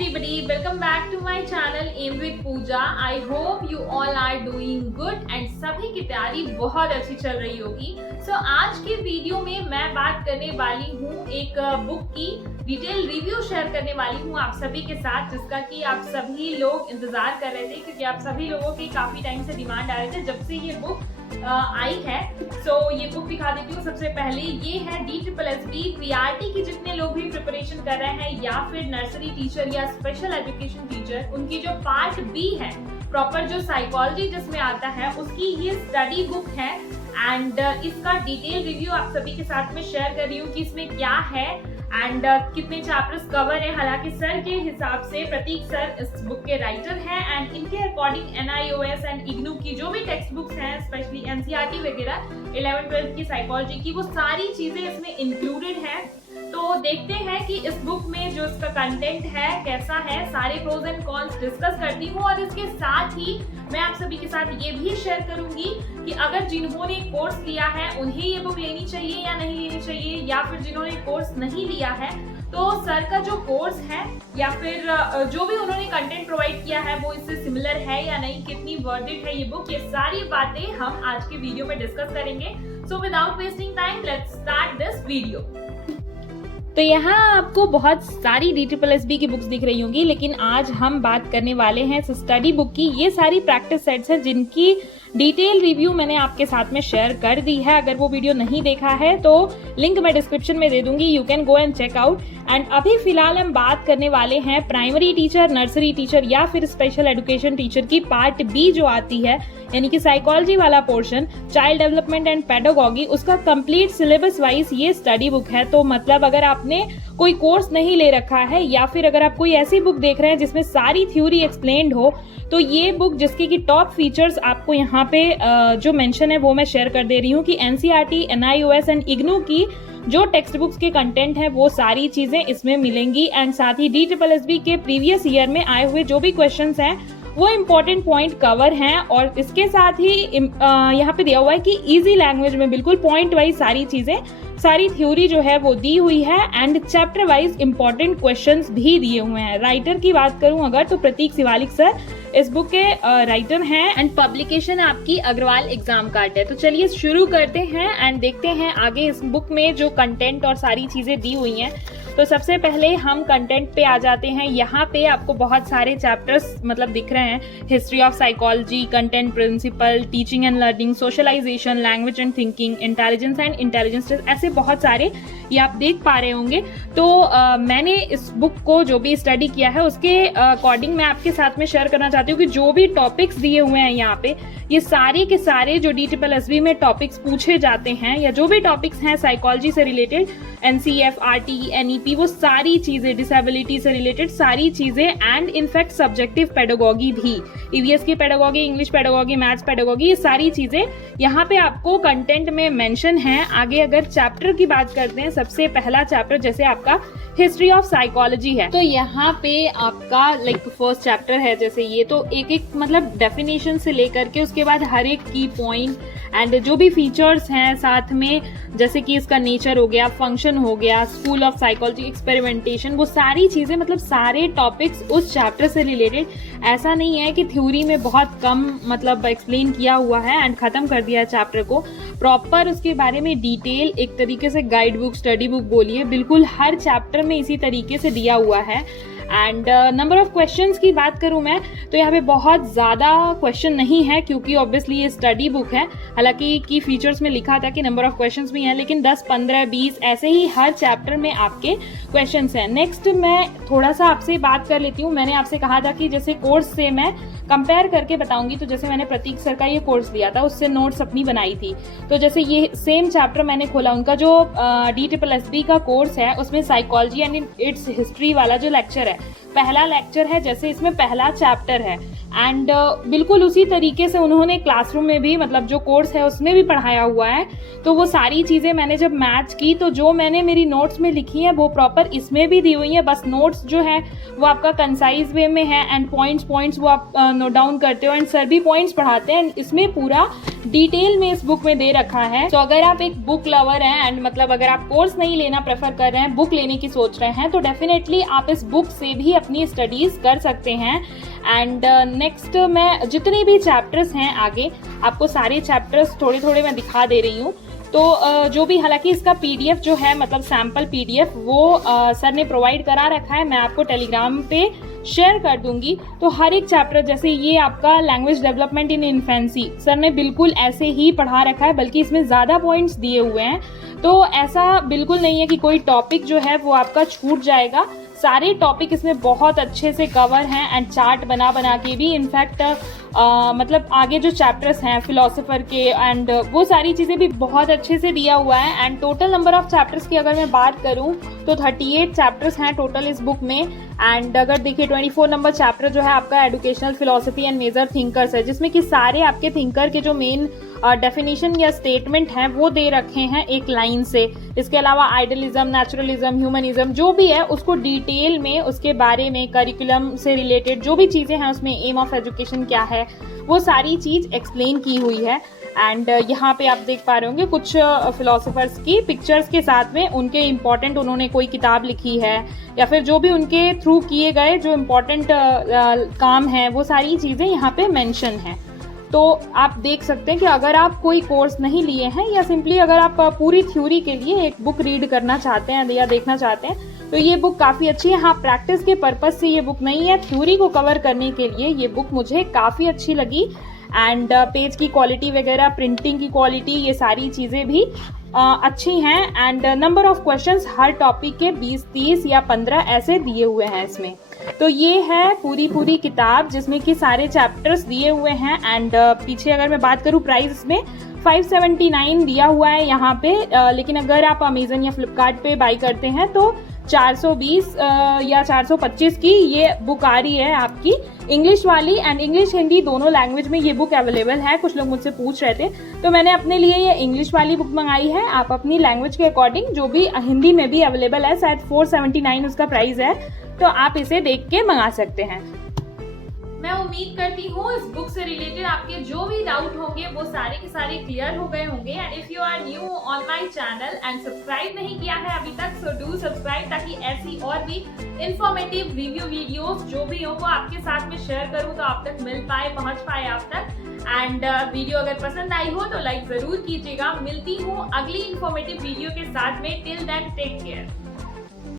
everybody, welcome back to my channel Aim with Pooja. I hope you all are doing good and सभी की तैयारी बहुत अच्छी चल रही होगी। आज के वीडियो में मैं बात करने वाली हूँ एक बुक की डिटेल रिव्यू शेयर करने वाली हूँ आप सभी के साथ, जिसका कि आप सभी लोग इंतजार कर रहे थे क्योंकि आप सभी लोगों की काफी टाइम से डिमांड आ रहे थे जब से ये बुक आई है। ये बुक दिखा देती हूँ। सबसे पहले ये है DSSB PRT की जितने लोग भी प्रिपरेशन कर रहे हैं या फिर नर्सरी टीचर या स्पेशल एजुकेशन टीचर, उनकी जो पार्ट बी है प्रॉपर जो साइकोलॉजी जिसमें आता है उसकी ये स्टडी बुक है एंड इसका डिटेल रिव्यू आप सभी के साथ में शेयर कर रही हूँ कि इसमें क्या है एंड कितने चैप्टर्स कवर है। हालांकि सर के हिसाब से प्रतीक सर इस बुक के राइटर हैं एंड इनके अकॉर्डिंग NIOS एंड इग्नू की जो भी टेक्स्ट बुक्स हैं स्पेशली NCERT वगैरह 11th-12th की साइकोलॉजी की, वो सारी चीजें इसमें इंक्लूडेड हैं। तो देखते हैं कि इस बुक में जो इसका कंटेंट है कैसा है, सारे प्रोज एंड कॉन्स डिस्कस करती हूँ और इसके साथ ही मैं आप सभी के साथ ये भी शेयर करूंगी कि अगर जिन्होंने कोर्स लिया है उन्हें ये बुक लेनी चाहिए या नहीं लेनी चाहिए, या फिर जिन्होंने कोर्स नहीं लिया है तो सर का जो कोर्स है या फिर जो भी उन्होंने कंटेंट प्रोवाइड किया है वो इससे सिमिलर है या नहीं, कितनी वर्थ इट है ये बुक, ये सारी बातें हम आज के वीडियो में डिस्कस करेंगे। So without wasting time let's start this video. तो यहाँ आपको बहुत सारी DSSB की बुक्स दिख रही होंगी, लेकिन आज हम बात करने वाले हैं स्टडी बुक की। ये सारी प्रैक्टिस सेट्स हैं जिनकी डिटेल रिव्यू मैंने आपके साथ में शेयर कर दी है। अगर वो वीडियो नहीं देखा है तो लिंक मैं डिस्क्रिप्शन में दे दूंगी, you can go and check out. And अभी फिलहाल हम बात करने वाले हैं प्राइमरी टीचर, नर्सरी टीचर या फिर स्पेशल एजुकेशन टीचर की पार्ट बी जो आती है, यानी कि साइकोलॉजी वाला portion, child development and pedagogy, उसका कंप्लीट सिलेबस वाइज ये स्टडी बुक है। तो मतलब अगर आपने कोई कोर्स नहीं ले रखा है या फिर अगर आप कोई ऐसी बुक देख रहे हैं जिसमें सारी थ्योरी एक्सप्लेन्ड हो, तो ये बुक जिसके की टॉप फीचर्स आपको यहाँ पे जो मेंशन है वो मैं शेयर कर दे रही हूँ कि NCERT, NIOS एंड इग्नू की जो टेक्स्ट बुक्स के कंटेंट है वो सारी चीजें इसमें मिलेंगी एंड साथ ही DSSB के प्रीवियस ईयर में आए हुए जो भी क्वेश्चंस हैं वो इम्पोर्टेंट पॉइंट कवर हैं। और इसके साथ ही यहाँ पे दिया हुआ है कि इजी लैंग्वेज में बिल्कुल पॉइंट वाइज सारी चीजें, सारी थ्योरी जो है वो दी हुई है and chapter wise important questions भी दिए हुए हैं। राइटर की बात करूं अगर तो प्रतीक शिवालिक सर इस बुक के राइटर हैं एंड पब्लिकेशन आपकी अग्रवाल एग्जाम कार्ड है। तो चलिए शुरू करते हैं एंड देखते हैं आगे इस बुक में जो कंटेंट और सारी चीजें दी हुई हैं। तो सबसे पहले हम कंटेंट पे आ जाते हैं। यहाँ पे आपको बहुत सारे चैप्टर्स मतलब दिख रहे हैं, history of psychology, content principle, teaching and learning, socialisation, language and thinking, intelligence and intelligence test, ऐसे बहुत सारे ये आप देख पा रहे होंगे। तो मैंने इस बुक को जो भी स्टडी किया है उसके अकॉर्डिंग मैं आपके साथ में शेयर करना चाहती हूँ कि जो भी टॉपिक्स दिए हुए हैं यहाँ पे, ये सारे के सारे जो DSSB में टॉपिक्स पूछे जाते हैं या जो भी टॉपिक्स हैं साइकोलॉजी से रिलेटेड, NCERT, NEP, वो सारी चीजें, डिसेबिलिटी से रिलेटेड सारी चीजें एंड इनफैक्ट सब्जेक्टिव पेडागॉगी भी, EVS की pedagogy, English pedagogy, maths pedagogy, ये सारी चीजें यहाँ पे आपको कंटेंट में मेंशन है। आगे अगर चैप्टर की बात करते हैं, सबसे पहला चैप्टर जैसे आपका हिस्ट्री ऑफ साइकोलॉजी है, तो यहाँ पे आपका फर्स्ट चैप्टर है जैसे ये, तो एक एक मतलब डेफिनेशन से लेकर के उसके बाद हर एक की पॉइंट एंड जो भी फीचर्स हैं साथ में, जैसे कि इसका नेचर हो गया, फंक्शन हो गया, स्कूल ऑफ साइकोलॉजी, एक्सपेरिमेंटेशन, वो सारी चीजें मतलब सारे टॉपिक्स उस चैप्टर से रिलेटेड। ऐसा नहीं है कि थ्योरी में बहुत कम मतलब एक्सप्लेन किया हुआ है एंड खत्म कर दिया है चैप्टर को, प्रॉपर उसके बारे में डिटेल एक तरीके से गाइड बुक, स्टडी बुक बोलिए, बिल्कुल हर चैप्टर में इसी तरीके से दिया हुआ है। एंड नंबर ऑफ क्वेश्चंस की बात करूं मैं तो यहाँ पे बहुत ज़्यादा क्वेश्चन नहीं है क्योंकि ऑब्वियसली ये स्टडी बुक है। हालांकि की फीचर्स में लिखा था कि नंबर ऑफ क्वेश्चंस भी हैं, लेकिन 10, 15, 20 ऐसे ही हर चैप्टर में आपके क्वेश्चंस हैं। नेक्स्ट मैं थोड़ा सा आपसे बात कर लेती हूँ। मैंने आपसे कहा था कि जैसे कोर्स से मैं कंपेयर करके बताऊंगी, तो जैसे मैंने प्रतीक सर का ये कोर्स दिया था उससे नोट्स अपनी बनाई थी, तो जैसे ये सेम चैप्टर मैंने खोला, उनका जो DSSB का कोर्स है उसमें साइकोलॉजी एंड इट्स हिस्ट्री वाला जो लेक्चर है, पहला लेक्चर है, जैसे इसमें पहला चैप्टर है एंड बिल्कुल उसी तरीके से उन्होंने क्लासरूम में भी मतलब जो कोर्स है उसमें भी पढ़ाया हुआ है। तो वो सारी चीज़ें मैंने जब मैच की तो जो मैंने मेरी नोट्स में लिखी है वो प्रॉपर इसमें भी दी हुई है, बस नोट्स जो है वो आपका कंसाइज वे में है एंड पॉइंट्स वो आप नोट डाउन करते हो एंड सर भी पॉइंट्स पढ़ाते हैं। इसमें पूरा डिटेल में इस बुक में दे रखा है। तो अगर आप एक बुक लवर हैं एंड मतलब अगर आप कोर्स नहीं लेना प्रेफर कर रहे हैं, बुक लेने की सोच रहे हैं, तो डेफिनेटली आप इस बुक से से भी अपनी स्टडीज़ कर सकते हैं। एंड नेक्स्ट मैं जितने भी चैप्टर्स हैं आगे आपको सारे चैप्टर्स थोड़े थोड़े मैं दिखा दे रही हूँ। तो जो भी, हालांकि इसका पीडीएफ जो है मतलब सैम्पल पीडीएफ वो सर ने प्रोवाइड करा रखा है, मैं आपको टेलीग्राम पे शेयर कर दूंगी। तो हर एक चैप्टर, जैसे ये आपका language development in infancy, sir ने बिल्कुल ऐसे ही पढ़ा रखा है, बल्कि इसमें ज़्यादा पॉइंट्स दिए हुए हैं। तो ऐसा बिल्कुल नहीं है कि कोई टॉपिक जो है वो आपका छूट जाएगा। सारे टॉपिक इसमें बहुत अच्छे से कवर हैं एंड चार्ट बना बना के भी। इनफैक्ट मतलब आगे जो चैप्टर्स हैं फिलोसोफर के एंड वो सारी चीज़ें भी बहुत अच्छे से दिया हुआ है। And total number of chapters की अगर मैं बात करूं तो 38 चैप्टर्स हैं टोटल इस बुक में। एंड अगर देखिए 24 नंबर चैप्टर जो है आपका educational philosophy and major thinkers है, जिसमें कि सारे आपके थिंकर के जो मेन डेफिनेशन या स्टेटमेंट हैं वो दे रखे हैं एक लाइन से। इसके अलावा आइडियलिज्म, नेचुरलिज्म, ह्यूमनिज्म जो भी है उसको डिटेल में उसके बारे में, करिकुलम से रिलेटेड जो भी चीज़ें हैं उसमें, एम ऑफ एजुकेशन क्या है, वो सारी चीज़ एक्सप्लेन की हुई है। एंड यहाँ पे आप देख पा रहे होंगे कुछ फिलोसोफर्स की पिक्चर्स के साथ में उनके इम्पॉर्टेंट, उन्होंने कोई किताब लिखी है या फिर जो भी उनके थ्रू किए गए जो इम्पोर्टेंट काम हैं वो सारी चीज़ें यहाँ पे मेंशन हैं। तो आप देख सकते हैं कि अगर आप कोई कोर्स नहीं लिए हैं या सिंपली अगर आप पूरी थ्योरी के लिए एक बुक रीड करना चाहते हैं या देखना चाहते हैं तो ये बुक काफ़ी अच्छी है। हाँ, प्रैक्टिस के पर्पज़ से ये बुक नहीं है, थ्योरी को कवर करने के लिए ये बुक मुझे काफ़ी अच्छी लगी। एंड पेज की क्वालिटी वगैरह, प्रिंटिंग की क्वालिटी, ये सारी चीज़ें भी अच्छी हैं। And number of questions her topic के 20, 30 या 15 ऐसे दिए हुए हैं इसमें। तो ये है पूरी किताब जिसमें कि सारे चैप्टर्स दिए हुए हैं। एंड पीछे अगर मैं बात करूँ प्राइस में 579 दिया हुआ है यहाँ पे, लेकिन अगर आप अमेजन या फ्लिपकार्ट पे बाई करते हैं तो 420 या 425 की ये बुक आ रही है आपकी, इंग्लिश वाली। एंड इंग्लिश हिंदी दोनों लैंग्वेज में ये बुक अवेलेबल है। कुछ लोग मुझसे पूछ रहे थे तो मैंने अपने लिए ये इंग्लिश वाली बुक मंगाई है। आप अपनी लैंग्वेज के अकॉर्डिंग, जो भी हिंदी में भी अवेलेबल है, शायद 479 उसका प्राइस है, तो आप इसे देख के मंगा सकते हैं। मैं उम्मीद करती हूँ इस बुक से रिलेटेड आपके जो भी डाउट होंगे वो सारे के सारे क्लियर हो गए होंगे। And if you are new on my channel and subscribe नहीं किया है अभी तक, सो डू सब्सक्राइब, ताकि ऐसी और भी इंफॉर्मेटिव रिव्यू वीडियोस जो भी हो वो आपके साथ में शेयर करूँ तो आप तक मिल पाए, पहुँच पाए आप तक। एंड वीडियो अगर पसंद आई हो तो लाइक जरूर कीजिएगा। मिलती हूँ अगली इंफॉर्मेटिव वीडियो के साथ में। Till then take care.